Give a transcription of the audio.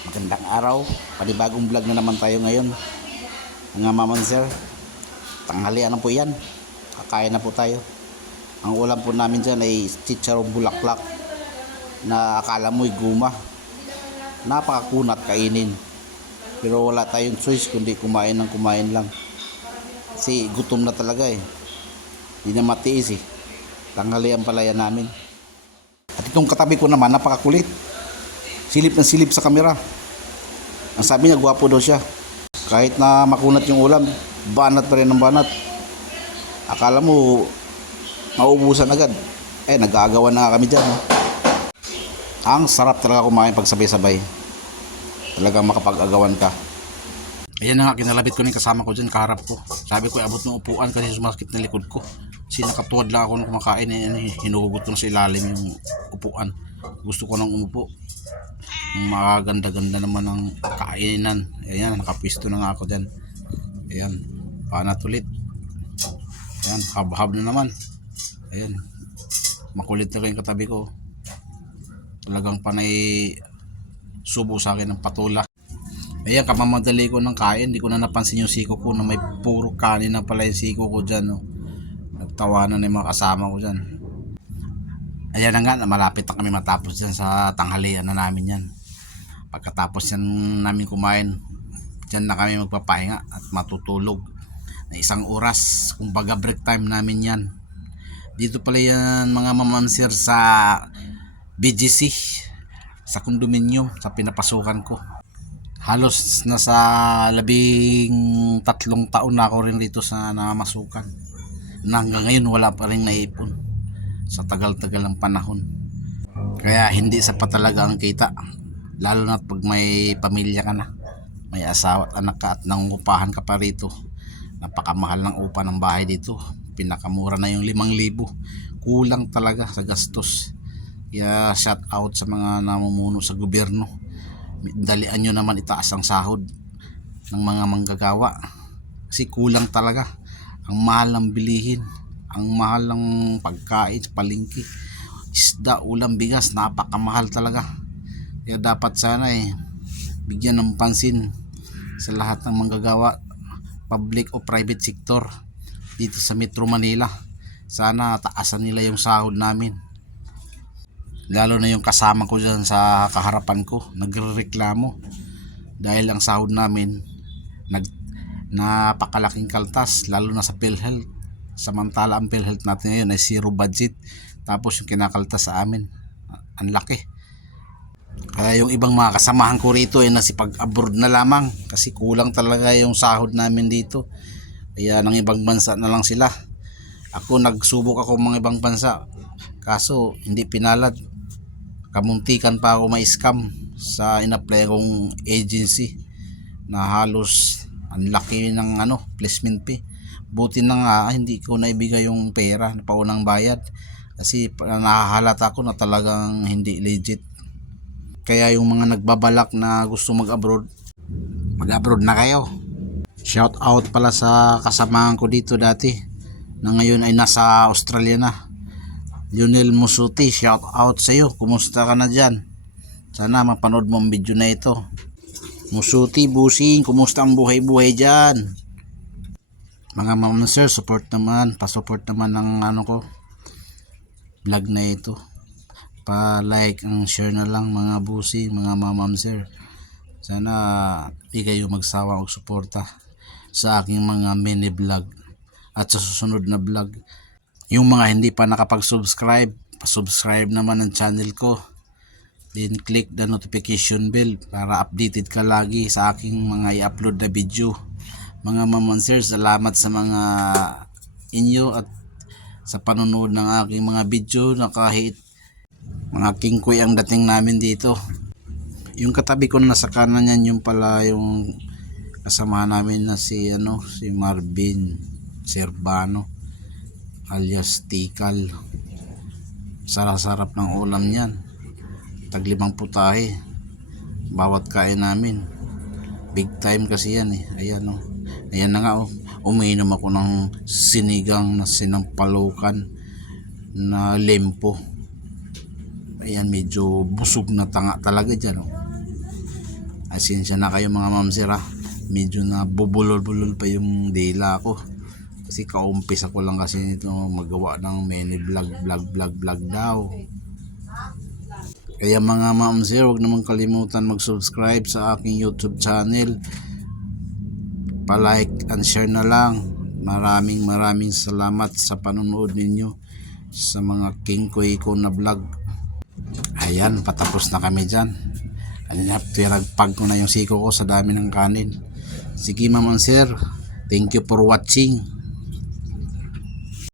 Magandang araw, panibagong vlog na naman tayo ngayon mga mamanser. Tanghalian na po yan, kakain na po tayo. Ang ulam po namin dyan ay chicharong bulaklak na akala mo'y guma. Napakakunat kainin, pero wala tayong choice kundi kumain ng kumain lang, kasi gutom na talaga hindi na matiis Tanghalian pala yan namin. At itong katabi ko naman, napakakulit, silip na silip sa kamera. Ang sabi niya, gwapo daw siya. Kahit na makunat yung ulam, banat pa rin ng banat. Akala mo maubusan agad. Nag-aagawan na kami dyan. Ang sarap talaga kumain pag sabay-sabay. Talagang makapag-agawan ka. Ayan na nga, kinalabit ko na yung kasama ko dyan, kaharap ko. Sabi ko, abot ng upuan kasi sumasakit na likod ko. Kasi nakatuwad lang ako nung kumakain, hinuhugot ko na sa ilalim yung upuan. Gusto ko nang umupo. Maganda-ganda naman ang kainan. Ayan, nakapwisto na nga ako dyan. Ayan, panat ulit. Ayan, hab-hab na naman. Ayan, makulit na yung katabi ko. Talagang panay subo sa akin ng patula. Ayan, kamamadali ko ng kain. Hindi ko na napansin yung siko ko na may puro kanin na pala yung siko ko dyan. Nagtawanan na yung mga kasama ko dyan. Ayan na nga, malapit na kami matapos dyan sa tanghalian na namin yan. Pagkatapos yan namin kumain, dyan na kami magpapahinga at matutulog na 1 oras. Kumbaga break time namin yan. Dito pala yan mga mamansir sa BGC, sa kondominyo, sa pinapasukan ko. Halos nasa 13 taon na ako rin dito sa namasukan. Na hanggang ngayon wala pa rin naipon sa tagal-tagal ng panahon. Kaya hindi sapat talaga ang kita, lalo na pag may pamilya ka na, may asawa at anak ka at nangungupahan ka pa rito. Napakamahal ng upa ng bahay dito, pinakamura na yung 5,000. Kulang talaga sa gastos. Kaya shout out sa mga namumuno sa gobyerno, dalian nyo naman itaas ang sahod ng mga manggagawa, kasi kulang talaga. Ang mahal ng bilihin, ang mahal ng pagkain sa palengke, isda, ulam, bigas, napakamahal talaga. Kaya dapat sana bigyan ng pansin sa lahat ng manggagawa, public o private sector dito sa Metro Manila. Sana taasan nila yung sahod namin. Lalo na yung kasama ko dyan sa kaharapan ko, nagrereklamo dahil ang sahod namin napakalaking kaltas, lalo na sa PhilHealth. Samantala ang PhilHealth natin ngayon ay zero budget, tapos yung kinakaltas sa amin ang laki. Kaya yung ibang mga kasamahan ko rito ay nasipag-abroad na lamang kasi kulang talaga yung sahod namin dito. Kaya ng ibang bansa na lang sila. Ako, nagsubok ako mga ibang bansa, kaso hindi pinalad. Kamuntikan pa ako ma-scam sa in-apply kong agency na halos ang laki ng placement fee. Buti na nga hindi ko naibigay yung pera na paunang bayad, kasi nahahalata ko na talagang hindi legit. Kaya yung mga nagbabalak na gusto mag-abroad na kayo. Shout out pala sa kasamahan ko dito dati na ngayon ay nasa Australia na, Lionel Musuti. Shout out sa iyo, kumusta ka na dyan? Sana mapanood mo ang video na ito. Musuti, busing, kumusta ang buhay-buhay dyan? Mga mamanser, support naman, pa-support naman ng ko vlog na ito. Pa-like ang share na lang mga busing, mga mamanser. Sana di kayo magsawa og suporta sa aking mga mini vlog at sa susunod na vlog. Yung mga hindi pa nakapag-subscribe, pa-subscribe naman ang channel ko. Then click the notification bell para updated ka lagi sa aking mga i-upload na video. Mga mamanser, salamat sa mga inyo at sa panonood ng aking mga video na kahit mga kingkoy ang dating namin dito. Yung katabi ko na nasa kanan yan, yung pala yung kasama namin na si Marvin Servano alias Tikal. Sarap ng ulam niyan. Tag-5 putahe bawat kain namin. Big time kasi yan Ayan ayan na nga umiinom ako ng sinigang na sinampalukan na lempo. Ayan, medyo busog na tanga talaga dyan Asensya na kayo mga ma'am sir ha. Medyo na bubulol-bulol pa yung dila ko. Kasi kaumpis ako lang kasi nito magawa ng mini vlog daw. Kaya mga ma'am sir, huwag naman kalimutan mag-subscribe sa aking YouTube channel. Pa-like and share na lang. Maraming salamat sa panonood ninyo sa mga King Kuiko na vlog. Ayan, patapos na kami dyan. Pinagpag ko na yung siko ko sa dami ng kanin. Sige ma'am sir, thank you for watching.